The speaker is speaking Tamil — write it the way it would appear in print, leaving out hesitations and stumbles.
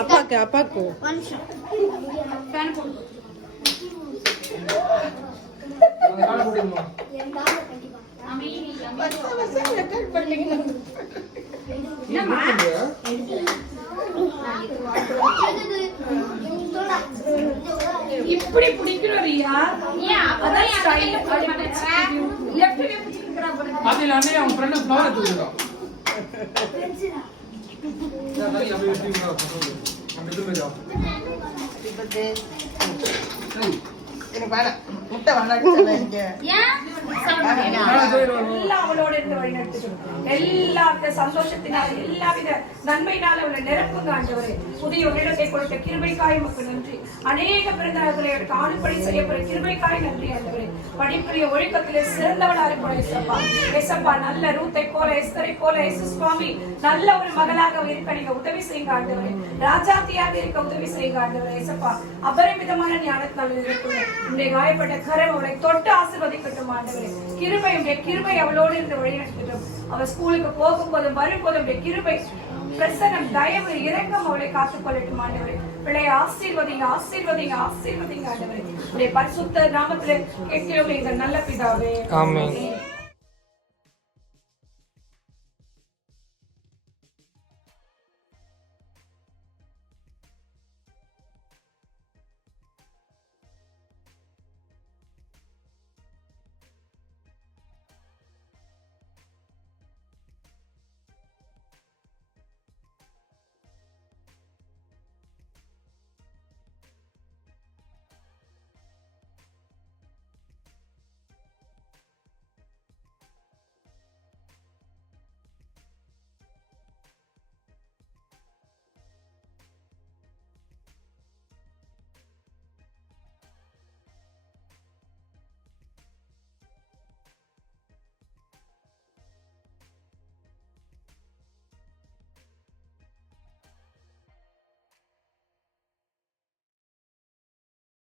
அப்பாக்கு அப்பாக்கு இப்படி பிடிக்கிறோரியா அதான் ஸ்டைல் லெஃப்ட் வே பிடிக்கிறா பாருங்க அதில அண்ணே அவன் ஃப்ரெண்ட் ஃப்ளவர் எடுத்துறான் சரி அப்படியே வெட்டி விடுறா அந்த இது மேல இப்பதே எனக்கு வேணா முட்டை வேணான்னு சொல்றீங்க ஏன் எல்லாம் அவளோட இருந்து வழி நடத்திட்டு எல்லா சந்தோஷத்தினால் எல்லாவித நன்மையினால் அவளை நிரப்புங்க ஆண்டவரே. புதிய ஒரு இடத்தை கொடுத்த கிருபைக்காய் மக்கள் நன்றி. அநேக பிறந்தவர்களை எடுத்து ஆணுப்படி செய்யப்படுற கிருபைக்காய் நன்றி ஆண்டவரே. படிப்புரிய ஒழுக்கத்திலே சிறந்தவளா இருப்போம் எசப்பா. எசப்பா நல்ல ரூத்தை போல எஸ்தரை போல இயேசு சுவாமி நல்ல ஒரு மகளாக இருக்க நீங்க உதவி செய்யுங்க ஆண்டவரே. ராஜாத்தியாக இருக்க உதவி செய்யுங்க ஆண்டவரே. எசப்பா அபரிமிதமான ஞானத்தால் இருக்குங்க. உன்னுடைய காயப்பட்ட கரம் அவளை தொட்டு ஆசீர்வதிக்கட்டும் ஆண்டவரே. கிருபை அவளோடு இருந்து வழிநடத்தட்டும். அவள் ஸ்கூலுக்கு போகும்போதும் வரும்போதும் கிருபை பிரசனம் தயவு இரக்கம் அவளை காத்துக் கொள்ளட்டும் ஆண்டவரே. பிள்ளையை ஆசீர்வதிங்க ஆசீர்வதிங்க ஆசீர்வதிங்க ஆண்டவரே. உடைய பரிசுத்த நாமத்திலே கேட்கிறோம் எங்கள் நல்ல பிதாவே. ஆமென்.